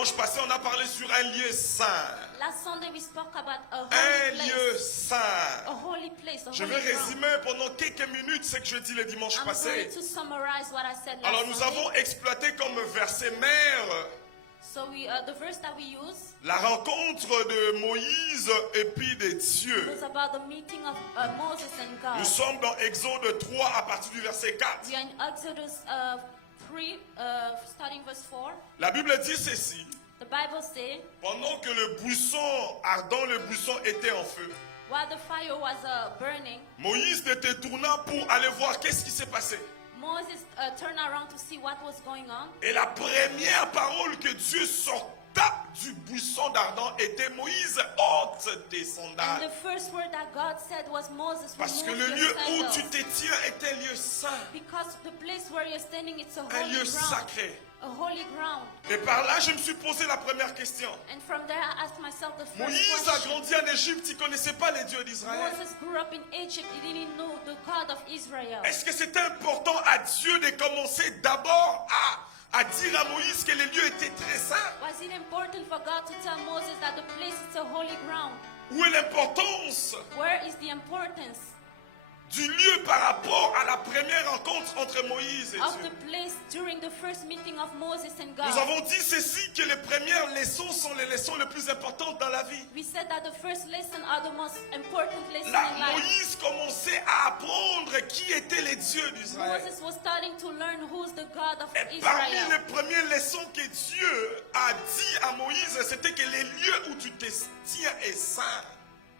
Dimanche passé, on a parlé sur un lieu saint. Last Sunday we spoke about a Un holy lieu place. saint. A holy place, a Je holy vais ground. résumer pendant quelques minutes ce que je dis le dimanche I'm passé. going to summarize what I said last Alors nous Sunday. avons exploité comme verset mère So the verse that we use la rencontre de Moïse et puis de Dieu. was about the meeting of Moses and God. Nous sommes dans Exode 3 à partir du verset 4. We are in Exodus 3, starting verse 4. La Bible dit ceci. The Bible says, Pendant que le buisson ardent, le buisson était en feu, while the fire was burning, Moïse se détourna pour aller voir qu'est-ce qui s'est passé. Moses turned around to see what was going on. Et la première parole que Dieu sorta du buisson d'ardent était Moïse, ôte tes And sandales. the first word that God said was Moses, Parce que remove le your lieu où sandals. tu te tiens est un lieu saint, Because the place where you're standing, it's a un holy lieu ground. sacré. A holy ground. Et par là, je me suis posé la première question. And from there, I asked myself the first Moïse a question. grandi en Égypte, il ne connaissait pas les dieux d'Israël. Moses grew up in Egypt. He didn't know the God of Israel. Est-ce que c'était important à Dieu de commencer d'abord à dire à Moïse que les lieux étaient très saints? Was it important for God to tell Moses that the place is a holy ground? Où est l'importance Where is the importance du lieu par rapport à la première rencontre entre Moïse et of Dieu? the place during the first meeting of Moses and God? Nous avons dit ceci, que les premières leçons sont les leçons les plus importantes dans la vie. We said that the first lesson are the most important lesson Là, in life. Moïse commençait à apprendre qui étaient les dieux d'Israël. Moses was starting to learn who's the God of Et parmi Israel. les premières leçons que Dieu a dit à Moïse, c'était que les lieux où tu te tiens est saint.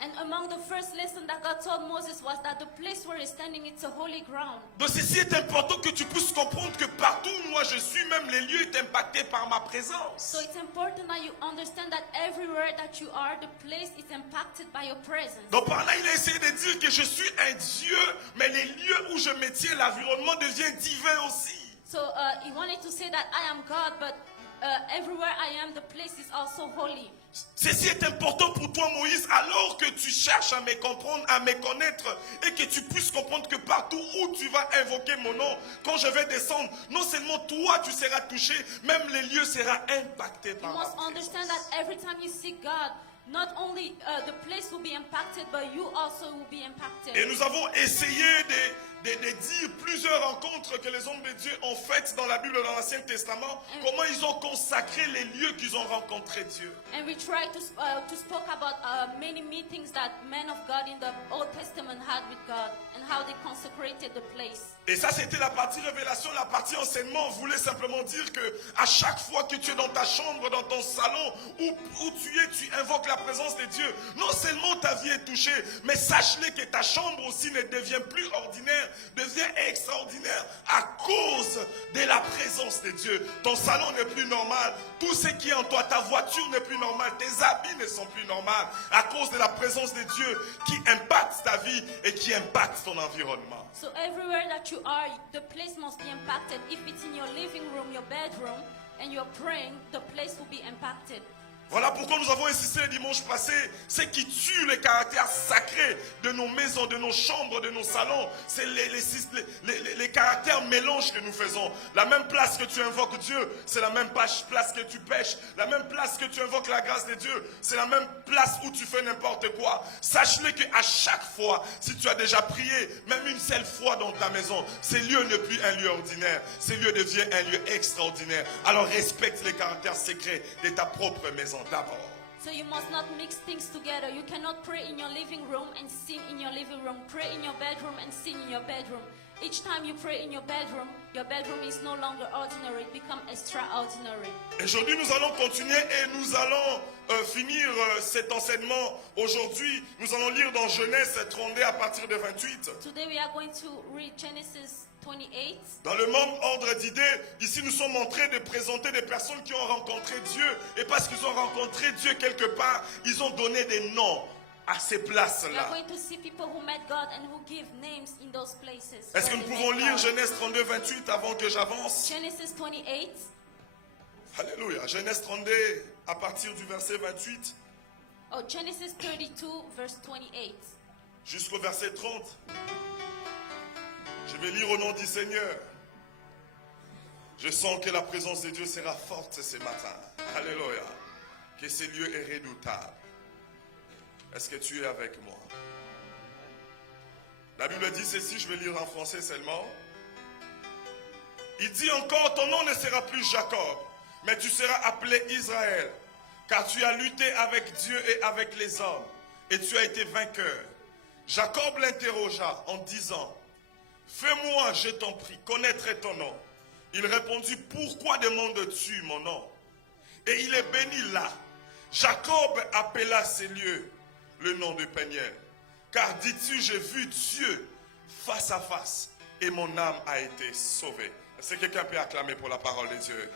And among the first lesson that God told Moses was that the place where he's standing, it's a holy ground. Donc ceci est important que tu puisses comprendre que partout où moi je suis, même les lieux sont impactés par ma présence. So it's important that you understand that everywhere that you are, the place is impacted by your presence. Donc par là, il a essayé de dire que je suis un Dieu, mais les lieux où je me tiens, l'environnement devient divin aussi. So he wanted to say that I am God, but everywhere I am, the place is also holy. Ceci est important pour toi, Moïse, alors que tu cherches à me comprendre, à me connaître, et que tu puisses comprendre que partout où tu vas invoquer mon nom, quand je vais descendre, non seulement toi tu seras touché, même les lieux seront impactés You par ma must présence. understand that every time you seek God, not only the place will be impacted, but you also will be impacted. Et nous avons essayé de dire plusieurs rencontres que les hommes de Dieu ont faites dans la Bible, dans l'Ancien Testament, comment ils ont consacré les lieux qu'ils ont rencontré Dieu. And we tried to speak about many meetings that men of God in the Old Testament had with God and how they consecrated the place. Et ça, c'était la partie révélation. La partie enseignement voulait simplement dire que à chaque fois que tu es dans ta chambre, dans ton salon, où tu es, tu invoques la présence de Dieu. Non seulement ta vie est touchée, mais sache-le que ta chambre aussi ne devient plus ordinaire, devient extraordinaire à cause de la présence de Dieu. Ton salon n'est plus normal. Tout ce qui est en toi, ta voiture n'est plus normale. Tes habits ne sont plus normaux à cause de la présence de Dieu qui impacte ta vie et qui impacte ton environnement. So everywhere that you are, the place must be impacted. If it's in your living room, your bedroom, and you're praying, the place will be impacted. Voilà pourquoi nous avons insisté le dimanche passé, ce qui tue le caractère sacré de nos maisons, de nos chambres, de nos salons, c'est les caractères mélanges que nous faisons. La même place que tu invoques Dieu, c'est la même place que tu pêches. La même place que tu invoques la grâce de Dieu, c'est la même place où tu fais n'importe quoi. Sache-le qu'à chaque fois, si tu as déjà prié, même une seule fois dans ta maison, ce lieu n'est plus un lieu ordinaire. Ce lieu devient un lieu extraordinaire. Alors respecte les caractères secrets de ta propre maison d'abord. So you must not mix things together. You cannot pray in your living room and sing in your living room. Pray in your bedroom and sing in your bedroom. Each time you pray in your bedroom is no longer ordinary. It becomes extraordinary. Aujourd'hui, nous allons continuer et nous allons finir cet enseignement. Aujourd'hui, nous allons lire dans Genèse 32 à partir de 28. Today we are going to read Genesis 28. Dans le même ordre d'idées, ici nous sommes en train de présenter des personnes qui ont rencontré Dieu. Et parce qu'ils ont rencontré Dieu quelque part, ils ont donné des noms à ces We are places-là. going to see people who met God and who give names in those places. Est-ce que where nous they pouvons met lire God. Genèse 32, 28 avant que j'avance? Genesis 28. Alléluia. Genèse 32 à partir du verset 28 Oh, Genesis 32, verse 28. jusqu'au verset 30. Je vais lire au nom du Seigneur. Je sens que la présence de Dieu sera forte ce matin. Alléluia. que ce lieu est redoutable. Est-ce que tu es avec moi? La Bible dit ceci, je vais lire en français seulement. Il dit encore, ton nom ne sera plus Jacob, mais tu seras appelé Israël, car tu as lutté avec Dieu et avec les hommes, et tu as été vainqueur. Jacob l'interrogea en disant, fais-moi, je t'en prie, connaître ton nom. Il répondit, pourquoi demandes-tu mon nom? Et il est béni là. Jacob appela ces lieux le nom de Peniel. Car dis-tu, j'ai vu Dieu face à face et mon âme a été sauvée. Est-ce que quelqu'un peut acclamer pour la parole de Dieu?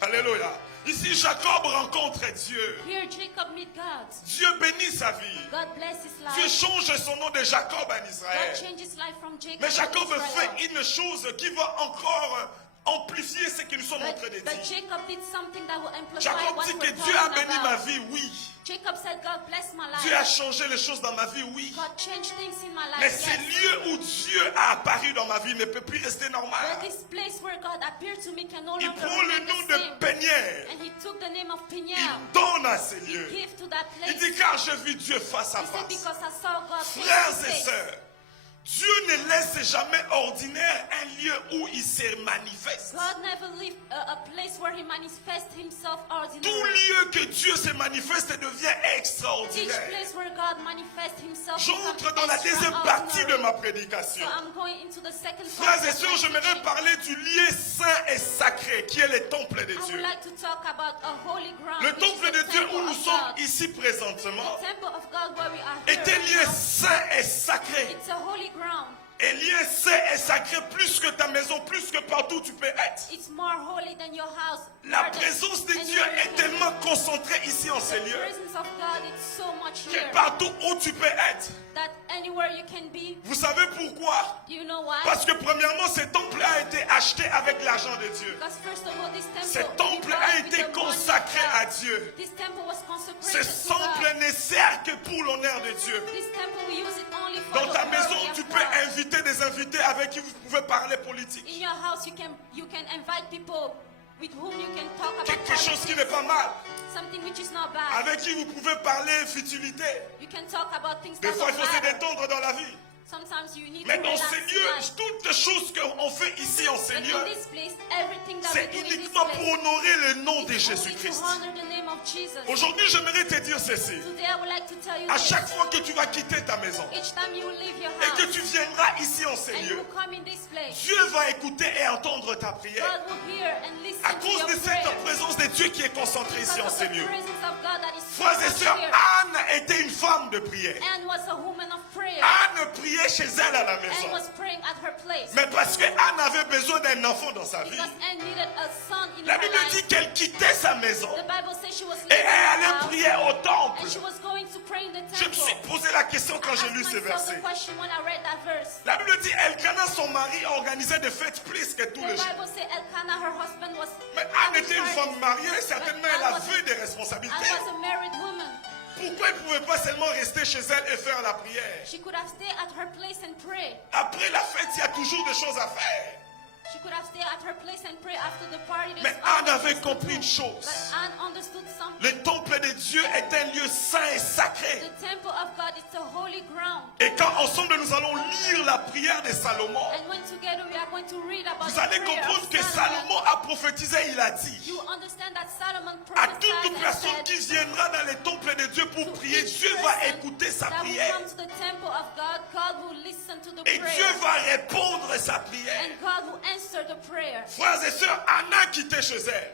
Alléluia. Ici, Jacob rencontre Dieu. Here Jacob meet God. Dieu bénit sa vie. God bless his Dieu life. change son nom de Jacob en God Israël. changed his life from Jacob Mais to Jacob Israel. fait une chose qui va encore amplifier ce que nous sommes en train de But dire. Jacob did something that will amplify Jacob what dit we're que Dieu a talking béni ma about. vie, oui. Jacob said, God bless my life. Dieu a changé les choses dans ma vie, oui. God changed things in my life. Mais yes. ces lieux où Dieu a apparu dans ma vie ne peut plus rester But normal. this place where God appeared to me can no Il longer prend le remain nom the de same. Peniel. And he took the name of Il Peniel. donne à ces He lieux. gave to that place. Il dit car j'ai vu Dieu face à He said, face. because I saw God face to Frères et face. sœurs, Dieu ne laisse jamais ordinaire un lieu où il se manifeste. God never leave a place where he manifests himself Tout ordinary. lieu que Dieu se manifeste devient Each extraordinaire. place where God manifests himself J'entre becomes dans la deuxième partie de extraordinary. ma prédication. So I'm going into the second Frères part et of sœurs, my j'aimerais teaching. parler du lieu saint et sacré qui est le temple de I would Dieu. like to talk about a holy ground. Le which is temple the de Dieu temple où nous of sommes God. ici présentement The temple of God where we are est here un right lieu now. saint et sacré. It's a holy ground. Et lieu saint et sacré plus que ta maison, plus que partout où tu peux être. It's more holy than your house. La more than présence de Dieu anywhere you est can tellement be. concentrée ici en ces The lieux presence of God is so much que here partout où tu peux être. that anywhere you can be. Vous savez pourquoi? Do you know why? Parce que premièrement, ce temple a été acheté avec l'argent de Dieu. Because first of all, this Ce temple, temple we a bought with été the money of consacré God. à Dieu. This temple was Ce consecrated to temple God. ne sert que pour l'honneur de Dieu. This temple we use it only for Dans the ta glory maison, of tu God. peux inviter des invités avec qui vous pouvez parler politique. In your house, you can invite people with whom you can talk about Quelque chose qui politics, n'est pas mal. something which is not bad. Avec qui vous pouvez parler futilité. You can talk about things Des that fois, il don't faut se matter. détendre dans la vie. Sometimes you need Mais to dans relax ces in lieux, life. toutes les choses qu'on fait ici en ces But in lieux, this place, everything that c'est we do in this uniquement pour place honorer le nom de is only Jésus-Christ. to honor the name of Jesus. Aujourd'hui, j'aimerais te dire ceci. Today, I would like to tell you À this. chaque fois que tu vas quitter ta maison Each time you will leave your et que house tu viendras ici en ces and you lieux, will come in this place, Dieu va écouter et entendre ta prière. God will hear and listen À to cause your de prayer. cette présence de Dieu qui est concentrée ici en Because of ces the lieux. presence of God that is so Frères et much sœurs, here. Anne était une femme de prière. Anne was a woman of prayer. Anne priait chez elle à la Anne maison. was praying at her place. Mais parce que Anne avait besoin d'un enfant dans sa vie, Because Anne needed a son in la her Bible life. dit qu'elle quittait sa maison The Bible says she was et leaving elle her allait house prier au temple. and she was going to pray in the Je me suis temple. posé la question quand I j'ai asked lu ce myself verset. the question when I read that verse. La Bible dit Elkanah, son mari, organisait des fêtes plus que tous The les jours. Bible says Elkanah, her husband, was Mais Anne était une femme mariée, certainement elle avait des Anne responsabilités. was a married woman. Pourquoi elle ne pouvait pas seulement rester chez elle et faire la prière? She could have stayed at her place and pray. Après la fête, il y a toujours des choses à faire. She could have stayed at her place and pray after the party. Mais There's Anne other avait things to compris do. une chose. But Anne understood something. Le temple de Dieu est un lieu saint et sacré. The temple of God is a holy ground. Et quand ensemble nous allons lire la prière de Salomon, And when together we are going to read about vous the allez prayer comprendre of que Solomon, Salomon a prophétisé, il a dit you understand that Solomon à prophesied toute and personne said qui viendra dans le temple de Dieu pour to prier, each Dieu va person écouter sa that will prière. come to the temple of God, God will listen to the Et prayer. Dieu va répondre à sa prière. And God will answer the prayer. Frères et sœurs, Anna quittait chez elle.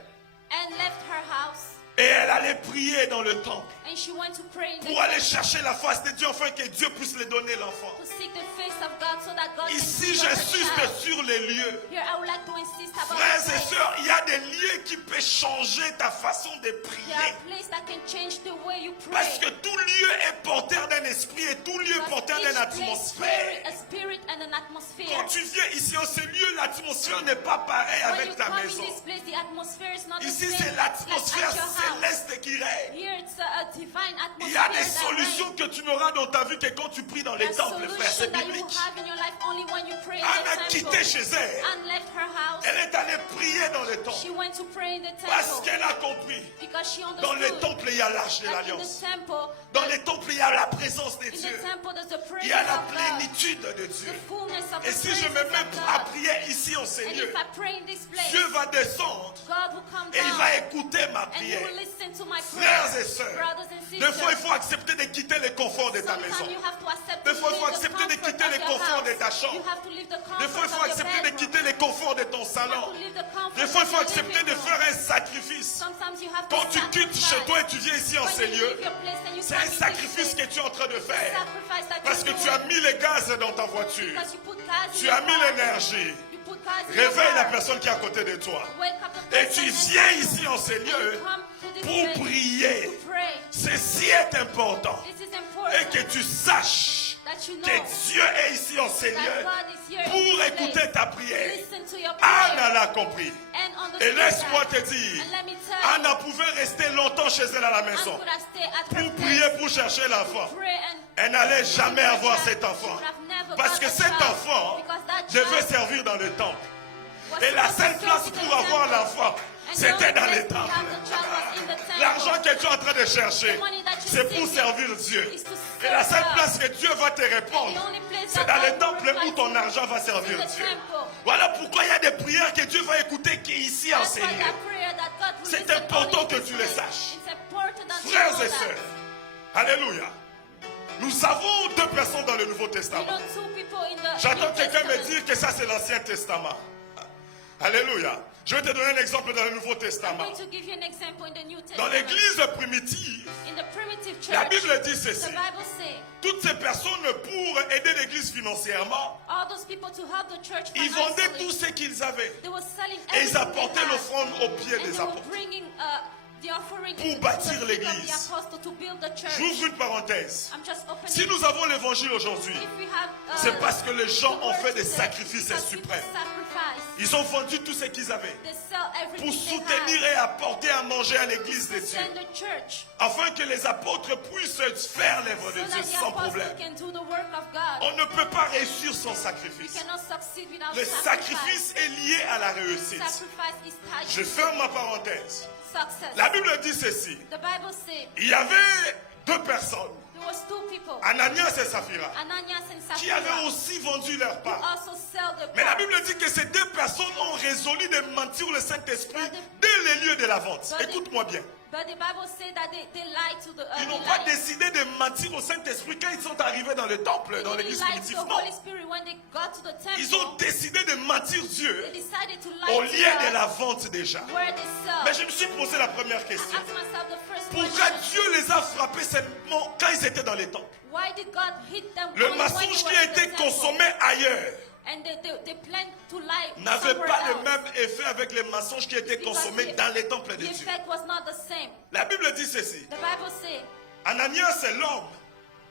And left her house. Et elle allait prier dans le temple And she went to pray in the pour aller temple chercher la face de Dieu afin que Dieu puisse lui donner l'enfant. to seek the face of God so that God Ici, can give her j'insiste child. sur les lieux. Here I would like to insist about Frères the et place. sœurs, il y a des lieux qui peuvent changer ta façon de There prier. are places that can change the way you pray. Parce que tout lieu est porteur d'un esprit et tout lieu est Because porteur each d'une place atmosphère. carry a spirit and an atmosphere. Quand tu viens ici en ce lieu, l'atmosphère n'est pas pareille When avec you ta come in maison. this place, the atmosphere is not the Ici, same c'est as l'atmosphère at your house. céleste qui règne. Here it's a divine Il y a atmosphere des that solutions reigns. que tu n'auras dans ta vie que quand tu pries dans les There's temples, frère. C'est solution that you will biblique. have in your life only when you pray in Anne a the quitté temple. chez elle. Anne left her house. Elle est allée prier dans les temples. She went to pray in the Parce temple qu'elle a compris. because she Dans les understood temples, il y a l'arche de that in l'alliance. the temple, Dans les temples, il y a la présence de in the Dieu. temple there's the Il presence y a la of God, plénitude de the Dieu. fullness of Et the si je me presence mets of à God. prier ici en ces And lieux, if I pray in this place, Dieu va descendre God will come et il down va écouter ma and He prière. will listen to my Frères et prayers. sœurs, Brothers and des fois il sisters, faut accepter de quitter les conforts de ta maison. sometimes you have to accept Des to fois il faut leave the accepter de comfort quitter of les your conforts de ta house. chambre. You have to leave the Des fois il faut comfort of your accepter de bedroom. quitter les conforts de ton You have salon. to leave the comfort Des fois il of faut your accepter living de room. faire un sacrifice. Sometimes you have Quand to tu quittes chez sacrifice. toi et tu viens ici en When ces you lieux, leave your place and you c'est come un in this sacrifice que place, tu es en train de faire. sacrifice that Parce que you're tu as doing. mis les gaz dans ta voiture. Because you put gas in Tu your as mis car. l'énergie. You put gas in your Réveille la car. personne qui est à côté de toi. Wake up the Et person tu next viens to you. ici en ces And lieux you come to this pour place prier. to pray. Ceci est important. This is Et important que tu saches that you know que Dieu est ici en ces that lieux God is here in pour this écouter place. ta prière. Listen to your Anne prayer l'a compris. and understand Et laisse-moi that. te dire, And let me tell you, Anna pouvait rester longtemps chez elle à la Anne maison could have stayed at her pour place prier, pour chercher l'enfant. to pray and Elle n'allait jamais avoir she cet enfant. would have never Parce got que a cet child, enfant because that devait child servir dans le temple. was Et la supposed seule to place serve in pour the avoir temple. l'enfant, And the c'était only dans place les to have temples. the child was in the temple. L'argent que tu es en train de chercher, The money that you're c'est pour seeking servir Dieu. is to Et la seule serve place God. que Dieu va te And the répondre, only place c'est that dans God les will temples reply où ton to argent va is servir in the Dieu. temple. Voilà pourquoi il y a des prières que Dieu va écouter qui est ici en That's ces why lieux. that prayer that God will C'est listen important only que in tu this le place. saches. It's important that you Frères know et that. sœurs, alléluia. Nous avons deux personnes dans le Nouveau You Testament. know two people in the J'attends New quelqu'un me Testament. dire que ça c'est l'Ancien Testament. Alléluia. Je vais te donner un exemple dans le Nouveau I'm Testament. going to give you an example in the New Dans Testament. l'église primitive, In the primitive church, la Bible dit the ceci. Bible says, Toutes ces personnes pour aider l'église financièrement, all those people to help the church ils vendaient financially, tout ce qu'ils avaient. they were selling Et ils everything they apportaient had. l'offrande aux pieds And des they were apôtres. bringing the offering Pour to bâtir the feet of l'église. the apostle to build the church. J'ouvre une parenthèse. I'm just opening. Si nous avons l'évangile aujourd'hui, If we have, c'est parce que les gens the ont word fait des today, sacrifices because people suprêmes. sacrifice. Ils ont vendu tout ce qu'ils avaient They sell everything pour they soutenir have et apporter à manger à l'église de to Dieu. send the church Afin que les apôtres puissent faire l'œuvre so de that Dieu the sans apostle problème. can do the work of God. On ne peut pas réussir sans You sacrifice. cannot succeed without Le sacrifice. sacrifice est lié à la réussite. Sacrifice is tied Je to ferme ma parenthèse. success. La Bible dit ceci. The Bible says Il y avait deux personnes, there was two people, Ananias et Saphira, Ananias and qui Sapphira, avaient aussi vendu leur who part. also sell the Mais la part. Bible dit que ces deux personnes ont résolu de mentir le Saint-Esprit dès les lieux de la vente. Écoute-moi bien. But the Bible says that they lied to the Ils they n'ont pas lied. décidé de mentir au Saint-Esprit quand ils sont arrivés dans le temple, dans They l'église lied to primitive. the Non. Holy Spirit when they got to the temple. Ils ont décidé de mentir They Dieu decided to lie au to lieu de God la vente déjà. where they sell. Mais je me suis posé la première I question. asked myself the first Pourquoi question. Dieu les a frappés seulement quand ils étaient dans les temples? Why did God hit them Le only when they mensonge were qui a in the été temple? consommé ailleurs And they planned to lie n'avait somewhere pas le else. même effet avec les mensonges qui étaient Because consommés the- dans les temples de The Dieu. effect was not the same. La Bible dit ceci. The Bible says Ananias, c'est l'homme,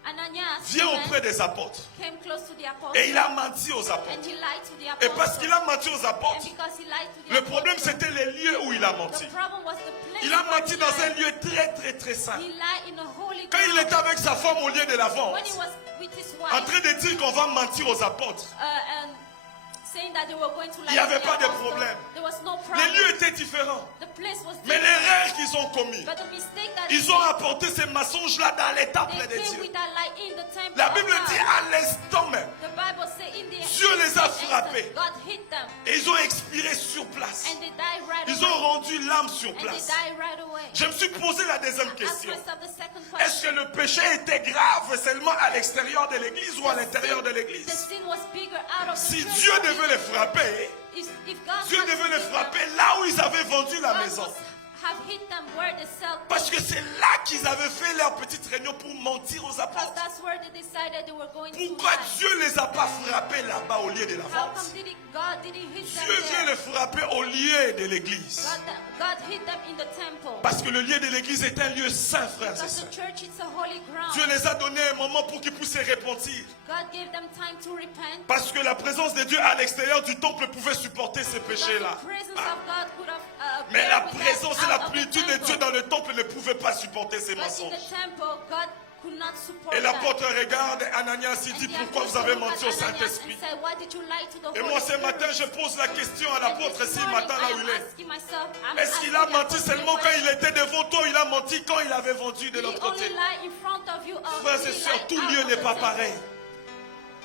Ananias vient man, auprès des apôtres. came close to the apostles Et il a menti aux and apôtres. he lied to the Et apostles. parce qu'il a menti aux And apôtres, because he lied to the le problème apostles, c'était les lieux où il a menti. the problem was the place Il a where menti he dans un lied. lieu très très très saint. He lied in a holy Quand il ground. était avec sa femme au lieu de la When vente, he was with his en wife, train de dire qu'on va mentir aux apôtres, and saying that they were going to lie il n'y avait to the pas de apostles, problème. there was no Les problem. lieux étaient différents. The place was Mais different. l'erreur qu'ils ont commis, But the mistake that ils ont apporté ces mensonges-là dans les temples they de came Dieu. with that lie in the temple La of Bible God. dit à l'instant même, The Bible says in the Dieu les a instant, frappés. God hit them et ils ont expiré sur place. and they died right Ils away. ont rendu l'âme sur And they place. died right away. Je me suis posé la deuxième Ask question. myself the second Est-ce question. que le péché était grave seulement à l'extérieur de l'église ou à l'intérieur de The l'église? sin was bigger out of the Si church. Dieu devait les frapper, If God Dieu had devait to les hit them, frapper là où ils avaient vendu la God maison. must have hit them where they sell Parce que things. c'est là qu'ils avaient fait leur petite réunion pour mentir aux Because apôtres. that's where they decided they were going to Pourquoi lie. Dieu les a pas frappés là-bas au lieu de la How vente? come God didn't hit them Dieu vient there? les frapper au lieu de l'église. God hit them in the temple. Parce que le lieu de l'église est un lieu saint, frères et Because sœurs. the church is a holy ground. Dieu les a donné un moment pour qu'ils puissent se repentir. God gave them time to repent. Parce que la présence de Dieu à l'extérieur du temple pouvait supporter ces Because péchés-là. the presence of God could have Mais la bear with présence that la out of the plénitude de Dieu temple. dans le temple ne pouvait pas supporter ces But in mensonges. the temple, God could not support Et that. l'apôtre regarde Ananias, il And dit the pourquoi vous apostle avez looked menti at au Ananias Saint-Esprit. and said, "Why did you lie to the Et Holy moi ce Spirit?" matin je pose la question à And l'apôtre this s'il morning, m'attend là I où am il est. asking myself, I'm Est-ce qu'il asking a the menti apostle seulement the quand il question. était devant toi, il a menti quand il avait vendu de Did he l'autre only côté? lie in front of you, or Frères did et he sœurs, lie tout out lieu of n'est the pas temple? pareil.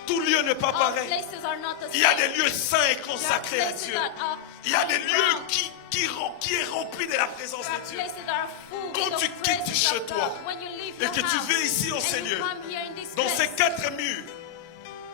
Tout lieu n'est pas All pareil. places are not the Il y a same. des lieux saints et There are consacrés à places Dieu. that are Il y a des holy lieux ground. qui est rempli de la présence There are de Dieu. places that are full Quand with tu the quittes presence chez of toi God. When you leave et your que tu house vis ici en and ces you lieux, come here in this dans place, ces 4 murs,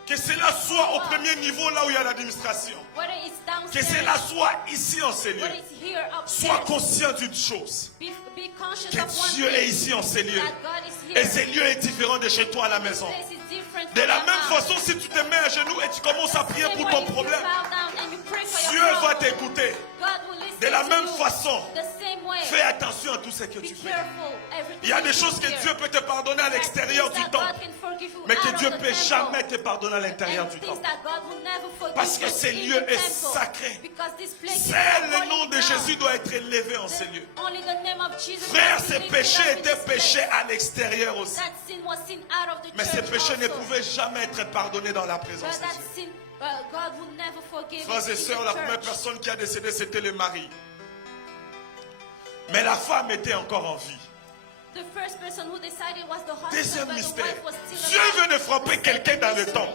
que cela soit au premier niveau là où il y a l'administration, whether it's que downstairs, cela soit ici en ces whether lieux, it's here sois upstairs, conscient d'une chose, be conscious que of one Dieu est thing, ici en ces lieux. that God is Et here. ces lieux est différent de chez toi à la This maison. place is different De from la your même house. façon, si tu te mets à genoux et tu commences à prier Same pour way ton if you problème, bow down and you pray for Dieu your va problem, t'écouter. God will listen De la to même you. façon, The same way. fais attention à tout ce que Be tu fais. careful. Everything Il y a you des do choses que here. Dieu peut te pardonner à There are l'extérieur things du that temple, God can forgive you mais que out Dieu of ne the peut temple. jamais te pardonner à l'intérieur And du things temple. that God will never forgive Parce que you ce in lieu the est temple. sacré. Because this place is Seul le holy nom de ground. Jésus doit être élevé en ces lieux. Only the name of Jesus Frère, must be ces lifted péchés up in étaient this place. péchés à l'extérieur aussi. That sin was sin out of the Mais ces church péchés ne also. pouvaient jamais être pardonnés dans la But présence de that Dieu. sin, God will never forgive Frères et it in sœurs, la the première church. personne qui a décédé, c'était le mari. Mais la femme était encore en vie. The first person who decided was the husband, Deuxième but the mystère. wife was still Dieu alive. veut de frapper quelqu'un dans le temple.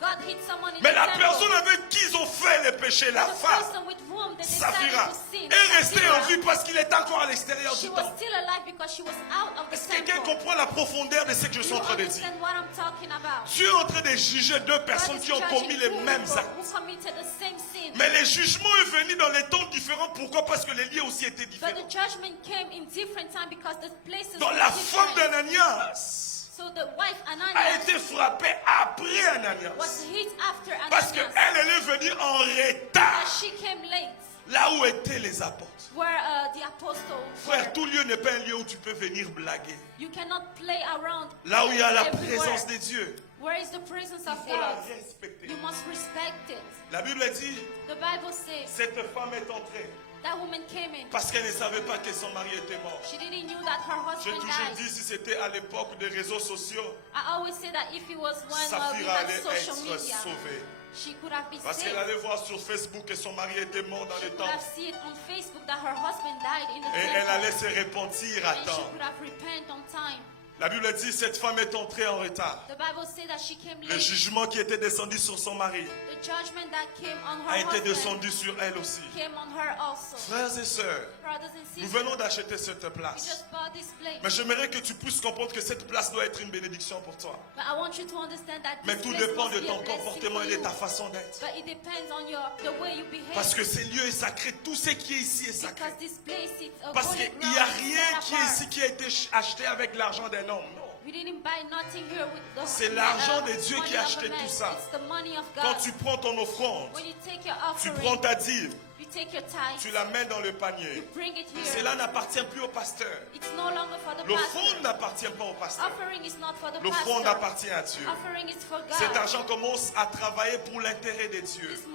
God hit someone in Mais the la temple. personne avec qui ils ont fait le péché, la The femme, person with whom they decided Saphira, to sin, est restée en Sapphira, vie parce qu'il est encore à l'extérieur she du was temple. still alive because she was out of the Est-ce que quelqu'un temple. comprend la profondeur de ce que je suis You en train de dire? understand what I'm talking about? Dieu est en train de juger deux God personnes is qui ont judging commis les two mêmes people actes. who committed the same sin. Mais le jugement est venu dans les temps différents. Pourquoi? Parce que les lieux aussi étaient But différents. the judgment came in different time because the places Donc were la femme different. d'Ananias So the wife a Ananias été frappée après Ananias. was hit after Parce Ananias. qu'elle est venue en retard As she came late, là où étaient les apôtres. where the apostles Frère, were. tout lieu n'est pas un lieu où tu peux venir blaguer. You cannot play around Là où il y a la everywhere. présence de Dieu, Where is the presence of il faut la God? respecter. You must respect it. La Bible dit, The Bible says cette femme est entrée that woman came in. parce qu'elle ne savait pas que son mari était mort. She didn't know that her J'ai husband toujours died. dit, si c'était à l'époque des réseaux sociaux, I always say that if it was when we Saphira had allait social être media, sauvée. she could have been Parce saved. qu'elle allait voir sur Facebook que son mari était mort dans She le could have temple. seen on Facebook that her husband died in the Et elle temple. allait se repentir à And she temps. could have repented on time. La Bible dit, cette femme est entrée en retard. The Bible says that she came Le late. jugement qui était descendu sur son mari The judgment that came on a her été husband descendu sur elle aussi. came on her also. Frères et sœurs, Brothers and nous sisters, venons d'acheter cette we place. just bought this place. Mais j'aimerais que tu puisses comprendre que cette place doit être une bénédiction pour toi. But I want you to understand that Mais this tout place dépend must de be a ton blessing comportement for et de you. ta façon d'être. But it depends on the way you behave. Parce que ce lieu est sacré, tout ce qui est ici est sacré. Because this place is a Parce holy qu'il ground. n'y a It's rien set qui est apart. ici qui a été acheté avec l'argent d'un homme. Non. We didn't buy nothing here with the C'est l'argent de the Dieu money qui a of acheté a man. tout ça. It's the money of God. Quand tu prends ton offrande, When you take your tu offering, prends ta dîme, you take your tithe, tu la mets dans le panier. you bring it here. Cela n'appartient plus au pasteur. It's no longer for the L'offrande pastor. n'appartient pas au pasteur. Offering is not for the L'offrande pastor. appartient à Dieu. Offering is for God. Cet argent commence à travailler pour l'intérêt de Dieu. This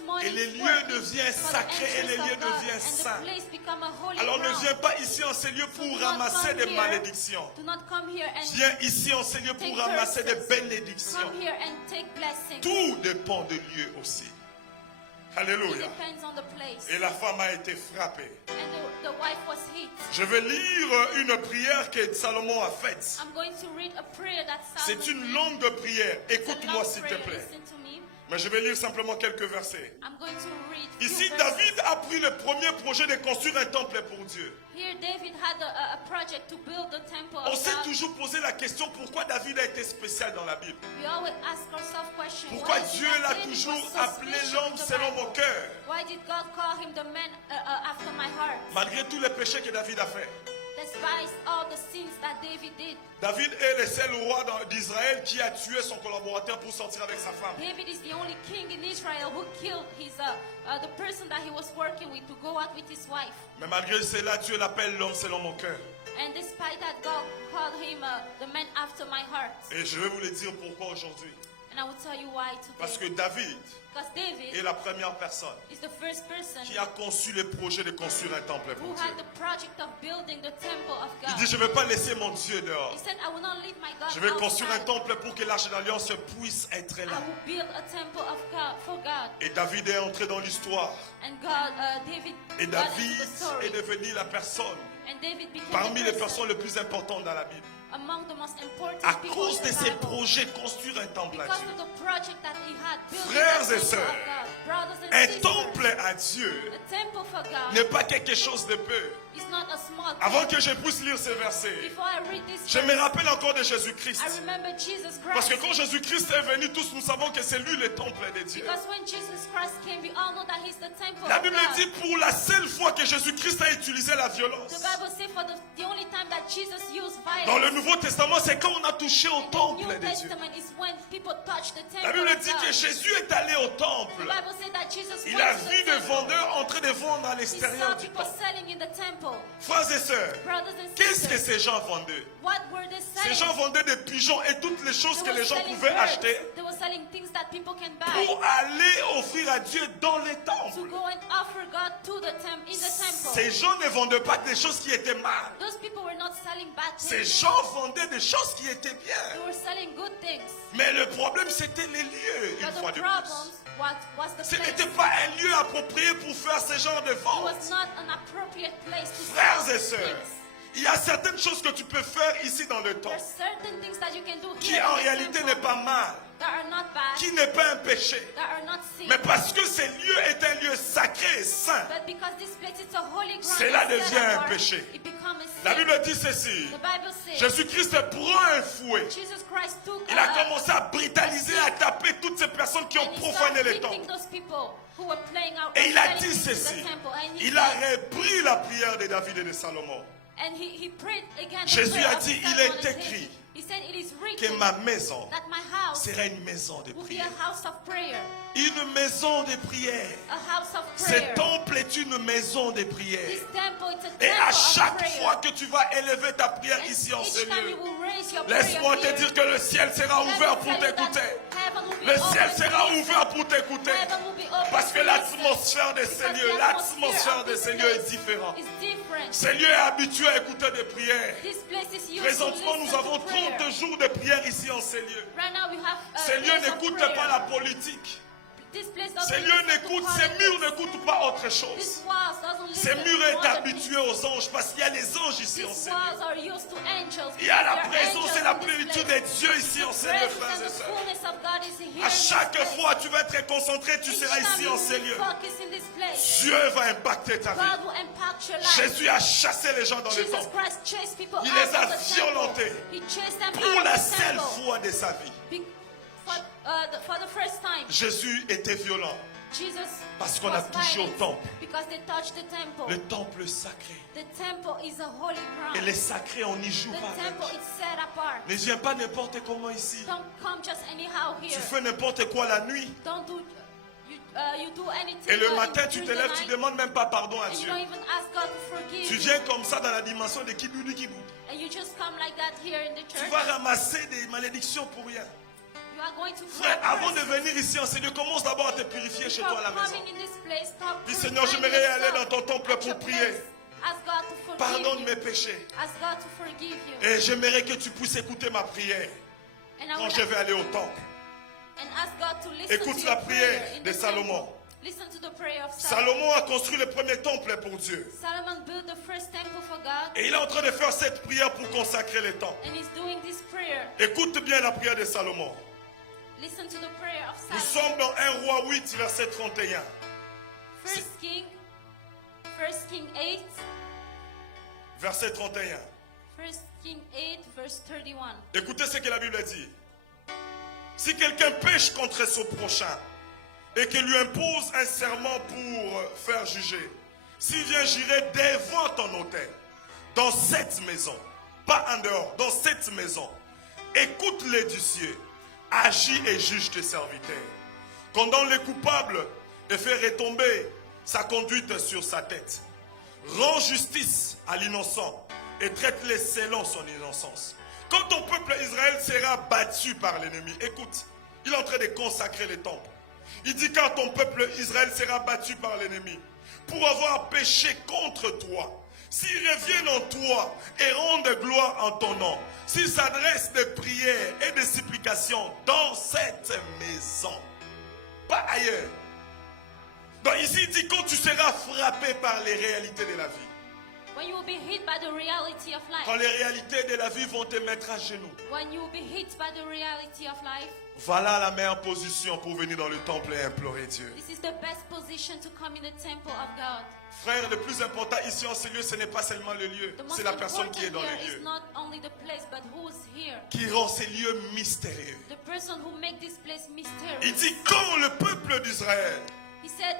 morning, Et les it's lieux working deviennent for the sacrés et les interest lieux of God, deviennent and the saints. place become a holy Alors ne ground. viens pas ici en ces lieux So pour do not ramasser come des here- malédictions. Do not come here and Viens ici en ces lieux pour take ramasser des curses. bénédictions. Come here and take blessings. Tout dépend de lieu aussi. It Alléluia. depends on the place. Et la femme a été frappée. And the wife was hit. Je vais lire une prière que Salomon a faite. I'm going to read a prayer that C'est Solomon une did. longue prière. It's a Écoute-moi long s'il te prayer. plaît. Listen to me. Mais je vais lire simplement quelques versets. I'm going to read few Ici, verses. David a pris le premier projet de construire un temple pour Dieu. Here David had a project to build the temple On of s'est God. toujours posé la question pourquoi David a été spécial dans la Bible. We always ask ourselves questions. Pourquoi why is it Dieu that l'a David toujours was so appelé special l'homme in the selon Bible? mon cœur, Why did God call him the man after my heart? malgré tous les péchés que David a fait. Despite all the sins that David did, David est le seul roi d'Israël qui a tué son collaborateur pour sortir avec sa femme. David is the only king in Israel who killed the person that he was working with to go out with his wife. Mais malgré cela, Dieu l'appelle l'homme selon mon cœur. And despite that, God called him the man after my heart. Et je vais vous le dire pourquoi aujourd'hui. And And I will tell you why Parce que today. David Because David est la première personne is the first person qui a conçu le projet de construire un temple who pour Dieu. had the project of building the temple of Il God. dit, je ne vais pas laisser mon Dieu dehors. He said, I will not leave my God Je vais construire un outside. temple pour que l'arche d'alliance puisse être I là. will build a temple of God for God. Et David est entré dans l'histoire. And David Et got David into the story. est devenu la personne And David became parmi the les person personnes les plus importantes dans la Bible. among the most important À people cause in de the ses Bible. projets, construire un temple à Because Dieu. of the project that he had, building Frères the et temple sœurs, of God. Brothers and Un sisters, temple à Dieu a temple for God n'est pas quelque chose de peu. is not a small thing. Avant que je puisse lire ces versets, Before I read this je me verse, rappelle encore de Jésus-Christ. I remember Jesus Parce Christ. que quand Jésus-Christ est venu, tous nous savons que c'est lui le temple de Dieu. Because when Jesus Christ came, we all know that he's the temple La of Bible God. dit pour la seule fois que Jésus-Christ a utilisé la violence. The Bible says for the only time that Jesus used Dans le violence Nouveau Testament, c'est quand on a touché au in the temple New de Dieu. Testament is when people touch the La temple Bible of dit que God. Jésus est allé au The temple. Bible says that Jesus Il went a to the vu des temple. vendeurs en train de vendre à He l'extérieur saw du people temple. selling in the temple. Frères et sœurs, Brothers and qu'est-ce que sisters, ces gens vendaient? what were they Ces selling? gens vendaient des pigeons et toutes les choses They que were les gens selling pouvaient birds. acheter They were selling things that people can buy pour aller offrir à Dieu dans les to temples. go and offer God to the temple in the temple. Ces gens ne vendaient pas des choses qui étaient mal. Those people were not selling bad Ces things. gens vendaient des choses qui étaient They bien. were selling good things. Mais le problème, c'était les lieux, une But fois the de problem plus. was the Ce place. n'était pas un lieu approprié pour faire ce genre de It vente. was not an appropriate place to Frères sell et sœurs, things. il y a certaines choses que tu peux faire ici dans le There temple are certain things that you can do qui here en in the réalité temple n'est pas mal, that are not bad, qui n'est pas un péché. that are not sin. Mais parce que ce lieu est un lieu sacré et saint, But because this place is a holy ground, Cela it's set devient un apart, péché. it becomes a sin. la Bible dit ceci. The Bible says Jésus-Christ prend un fouet. Jesus Christ took Il a commencé à brutaliser, à taper toutes ces personnes qui ont and he profané started le temple. beating those people who were playing out Et il a selling dit things in ceci. the temple. And he Il a said- repris la prière de David et de Salomon. and he prayed again the Jésus prayer a of dit, Solomon il est and David. écrit He said it is que written ma maison that my house sera une maison de will be prière. a house of prayer. Une maison de prière. A house of Ce prayer. temple est une maison de prière. This temple is a Et temple à of chaque prayer. fois que tu vas élever ta prière And ici en ce each time you lieu, will raise your laisse-moi te prayer dire here, que le ciel sera let me ouvert pour tell you that t'écouter. heaven will be Le open ciel to sera listen. ouvert pour t'écouter. Heaven will be open Parce que to l'atmosphère de listen. ces Because lieux, the l'atmosphère of de this ces lieux est place différente. is different. Ces lieux est habitué à écouter des prières. This place is used Présentement, to nous listen avons to prayer. 30 jours de prière ici en ces lieux. Right now we have Ces lieux days of n'écoutent prayer. pas la politique. This place doesn't Ces lieux listen to n'écoutent, ces politics. murs n'écoutent pas autre These chose. walls doesn't Ces listen murs to est other habitué aux anges parce qu'il y a les anges ici en These ces lieux. walls are used to angels. Il y a la There are présence angels et la in this plénitude place. de Dieu ici en ces lieux, Presence frères and et the sœurs. fullness of God is here À in this chaque place. fois, tu vas être concentré, tu Each seras time ici you en will ces lieux. focus in this place, Dieu va impacter ta vie. God will impact your life. Jésus a chassé les gens dans le Jesus temple Christ chased people Il out les a of the temple. violentés. He chased them pour out la of the seule temple. fois de sa vie. For the first time, Jésus était violent Jesus parce qu'on was a touché au violent temple. because they touched the temple. Le temple sacré. The temple is a holy Et ground. les sacrés, on n'y joue The pas. temple is set apart. Ne viens pas n'importe comment ici. Don't come just anyhow Tu here. fais n'importe quoi la nuit. Don't do you do anything. Et le good matin, tu te during the lèves, tu night, demandes même pas pardon à and you Dieu. don't even ask God to forgive Tu you. viens comme ça dans la dimension de kiboudi kibou. And you just come like that here in the Tu church. vas ramasser des malédictions pour rien. You are going to Frère, grab avant de curses. venir ici en Seigneur, commence d'abord à te purifier chez toi à la Before maison. coming in this place, stop Dis Seigneur, purifying j'aimerais aller yourself dans ton temple at pour your prier. place. Ask God to forgive Pardonne you. mes péchés. Ask God to forgive you. Et j'aimerais que tu puisses écouter ma prière And I quand would je vais aller au temple. and ask God to listen Écoute to la your prière prayer in de the Salomon. temple. Listen to the prayer of Solomon. Salomon a construit le premier temple pour Dieu. Solomon built the first temple for God, Et il est en train de faire cette prière pour consacrer le temple. and he's doing this prayer. Écoute bien la prière de Salomon. Listen to the prayer of Nous Solomon. sommes dans 1 Roi 8, verset 31. First King 8. Verset 31. First King 8, verse 31. Écoutez ce que la Bible dit. Si quelqu'un pêche contre son prochain et qu'il lui impose un serment pour faire juger, s'il vient jurer devant ton autel, dans cette maison, pas en dehors, dans cette maison, écoute-les du ciel, agis et juge tes serviteurs. Condamne le coupable et fais retomber sa conduite sur sa tête. Rends justice à l'innocent et traite-les selon son innocence. Quand ton peuple Israël sera battu par l'ennemi, écoute, Il est en train de consacrer les temples. Il dit quand ton peuple Israël sera battu par l'ennemi pour avoir péché contre toi, s'ils reviennent en toi et rendent gloire en ton nom, s'ils s'adressent des prières et des supplications dans cette maison, pas ailleurs. Donc ici il dit quand tu seras frappé par les réalités de la vie, when you will be hit by the reality of life, quand les réalités de la vie vont te mettre à genoux, when you will be hit by the reality of life, voilà la meilleure position pour venir dans le temple et implorer Dieu. this is the best position to come in the temple of God. Frère, le plus important ici en ce lieu, ce n'est pas seulement le lieu, The most c'est la personne qui est important dans here le is lieu, not only the place, but who's here. qui rend ces lieux mystérieux. The person who make this place Il mysterious. dit quand le peuple d'Israël He said,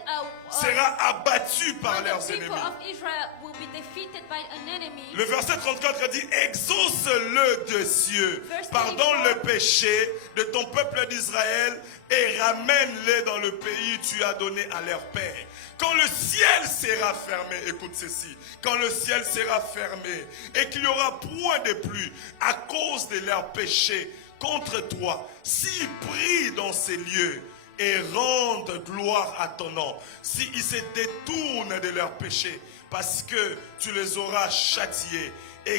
sera abattu par when leurs the people ennemis. of Israel will be defeated by an enemy, Le verset 34 dit exauce-le de cieux, Verse pardonne 34. le péché de ton peuple d'Israël et ramène-les dans le pays que tu as donné à leur père. Quand le ciel sera fermé, écoute ceci, quand le ciel sera fermé et qu'il n'y aura point de pluie à cause de leurs péchés contre toi, s'ils prient dans ces lieux et rendent gloire à ton nom, s'ils se détournent de leurs péchés, parce que tu les auras châtiés,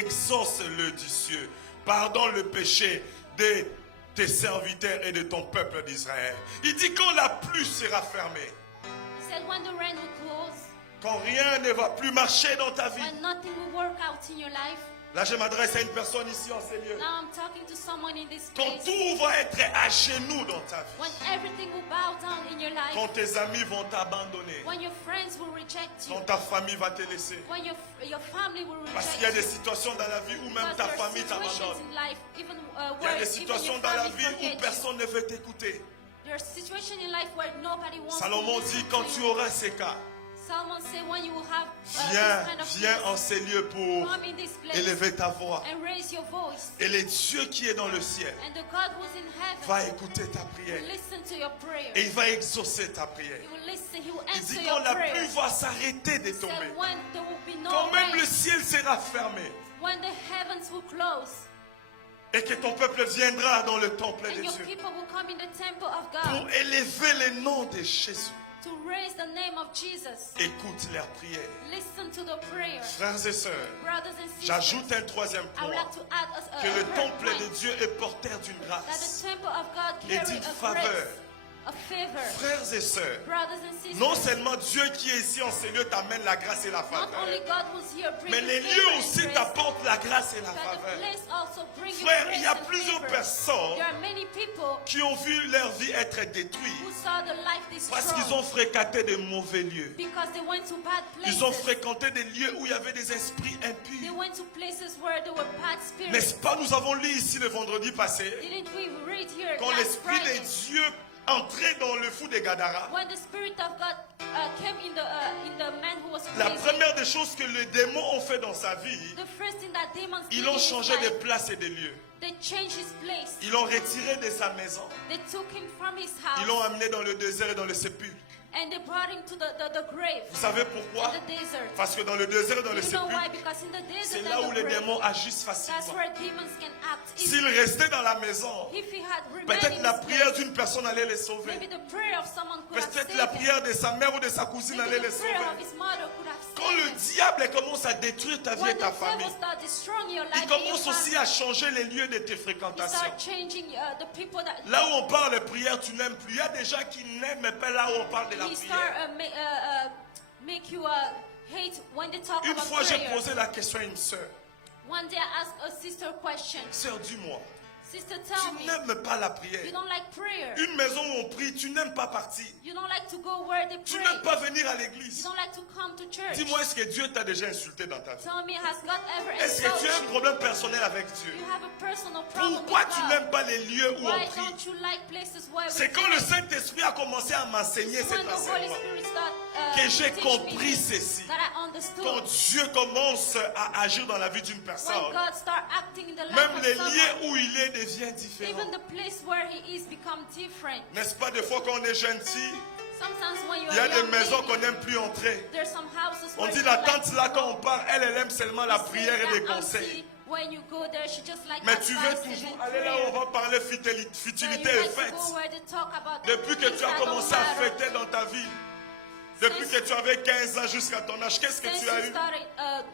exauce-le du ciel, pardonne le péché de tes serviteurs et de ton peuple d'Israël. Il dit quand la pluie sera fermée, he said, when the rain will close, quand rien ne va plus marcher dans ta vie. when nothing will work out in your life. Là, je m'adresse à une personne ici en ces lieux. Now I'm talking to someone in this Quand place. tout va être à genoux dans ta vie, When everything will bow down in your life, quand tes amis vont t'abandonner, when your friends will reject you, quand ta famille va te laisser, when your family will parce reject qu'il y a des you. situations dans la vie où même Because ta there are famille situations t'abandonne. in life, even Il y a where des even situations your dans la family vie où forget you. personne ne veut t'écouter. There are situations in life where nobody wants Salomon to dit listen quand to tu you. auras ces cas, Solomon said when you will have viens, this kind of viens en ces lieux pour come in this place élever ta voix. and raise your voice. Et le Dieu qui est dans le ciel And the God who's in heaven va écouter ta prière. will listen to your prayer. Et il va exaucer ta prière. He will listen, he will Il answer dit your quand la prayer. pluie va s'arrêter de He said tomber, when there will be no quand même rain, le ciel sera fermé, when the heavens will close, et que ton peuple viendra dans le temple de and your Dieu people will come in the temple of pour God élever le nom de Jésus. to raise the name of Jesus. Écoute leurs prières. Listen to the prayer. Frères et sœurs, Brothers and sisters, j'ajoute un troisième I would point, like to add a que le third temple point, de Dieu est porteur d'une that grâce the temple of God et carry d'une a faveur. grace, a favor. Frères et sœurs, Brothers and sisters, non seulement Dieu qui est ici en ces lieux t'amène la grâce et la not only faveur, God who's here mais bringing les favor lieux and aussi grace, t'apportent la grâce et la but the faveur. place also bring you Frère, grace il y a and plusieurs favor. personnes There are many people qui ont vu leur vie être détruite who saw the life parce qu'ils destroyed ont fréquenté de mauvais lieux. because they went to bad Ils ont places. fréquenté des lieux où il y avait des esprits They impurs. went to places where there were bad spirits. N'est-ce pas, nous avons lu ici le vendredi passé, Didn't we read here quand last l'esprit Friday de Dieu entrait dans le fou de Gadara, when the Spirit of God came in the man who was la crazy? première des choses que les démons ont fait dans sa vie, The first thing that demons did ils in ont his changé de life, place et de lieu. they changed his place. Ils l'ont retiré de sa maison. They took him from his Ils l'ont house amené dans le désert et dans le sépulcre. and they brought him to the grave Vous savez pourquoi? in the desert. Parce que dans le désert et dans le You know why? sépulcre, Because in the c'est desert là où and the les grave, démons agissent that's facilement. where demons can act. S'ils restaient dans la maison, If he had remained peut-être in la his prière place, d'une personne allait les sauver. maybe the prayer of someone could have Peut-être saved la him. prière de sa mère ou de sa cousine Maybe allait les the prayer sauver. of his mother could have Quand le saved him. diable commence à détruire ta vie et When ta the famille, devil starts destroying your life, il and your commence aussi family, à changer les lieux de tes he fréquentations. starts changing the people that Là où on parle de prière, tu n'aimes plus. Il y a des gens qui n'aiment pas là où on parle de la he start prière. make you hate when they talk Une about fois, j'ai prayer. posé la question à une sœur. One day I asked a sister a question. Sœur, dis-moi, Sister, tu tell me, n'aimes pas la prière. you don't like prayer. Une maison où on prie, tu n'aimes pas partir. You don't like to go where they Tu pray. n'aimes pas venir à You l'église. don't like to come to church. Dis-moi, est-ce que Dieu t'a déjà insulté dans ta vie? Tell me, has God ever Est-ce que tu insulted as un you? problème personnel avec Dieu? You have a personal problem Pourquoi with tu God. n'aimes pas les lieux où Why on prie? don't you like places where C'est we quand le pray? Saint-Esprit a commencé à m'enseigner When cet the Holy enseignement Spirit start que j'ai teach compris me ceci. that I understood. Quand Dieu commence à agir dans la vie d'une When personne, God start acting in the life même of les someone, lieux où il est devient différent. even the place where he is become different. N'est-ce pas, des fois quand on est gentil, Sometimes when you il y a are des young maisons lady, qu'on n'aime plus entrer. there's some houses On where dit you la like tante to là, go. quand on part, elle aime seulement la You say prière et that des conseils. auntie, When you go there, she just like Mais tu veux advices toujours and aller là où prayer. on va parler So futilité you et like to fête. go where they talk about Depuis que things tu as that don't commencé à matter. fêter dans ta vie, depuis que tu avais 15 ans jusqu'à ton âge, qu'est-ce que Since tu as you eu? started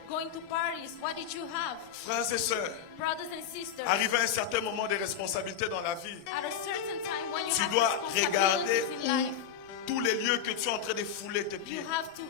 going to parties, what did you have? Frères et sœurs, Brothers and sisters, arrivé à un certain moment de responsabilité dans la vie, at a certain time when you tu have dois regarder responsibilities in life, tous les lieux que tu es en train de fouler tes you pieds. have to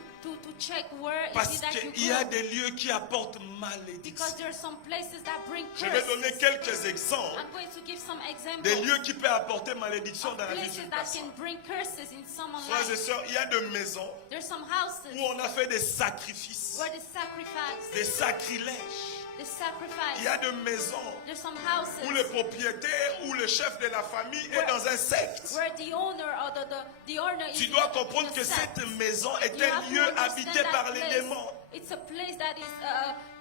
check where is Parce it that you qu'il y a go. des lieux qui apportent Because malédiction. there are some places that bring Je vais donner curses. quelques exemples I'm going to give some examples des lieux qui peuvent apporter malédiction of dans la vie places d'une that personne. can bring curses in someone's Frères et life. sœurs, il y a des maisons There's some houses où on a fait des sacrifices, where they sacrifice. des sacrilèges. They sacrifice. Il y a des maisons There's some houses où le propriétaire ou le chef de la famille est dans un secte. where the owner or the owner is Tu in dois a comprendre que sect. cette maison est You un have to lieu understand habité that par les place. démons. It's a place that is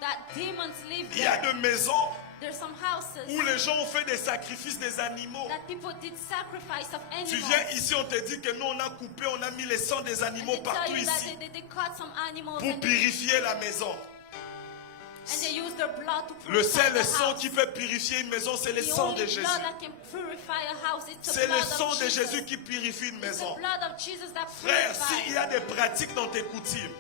that demons live Il y a there. des maisons There's some houses où les gens ont fait des sacrifices des animaux. that people did sacrifice of Tu animals. viens ici, on te dit que nous on a coupé, on a mis les sangs des And animaux they tell partout you that ici they caught some animals pour and purifier la maison. they use their blood to Le purify seul the sang house. qui peut purifier une maison, c'est le The sang only de Jésus. blood that can purify a house, it's the C'est le blood sang of de Jesus. Jésus qui purifie une It's the maison. blood of Jesus that Frère, s'il y purifies. a des pratiques dans tes coutumes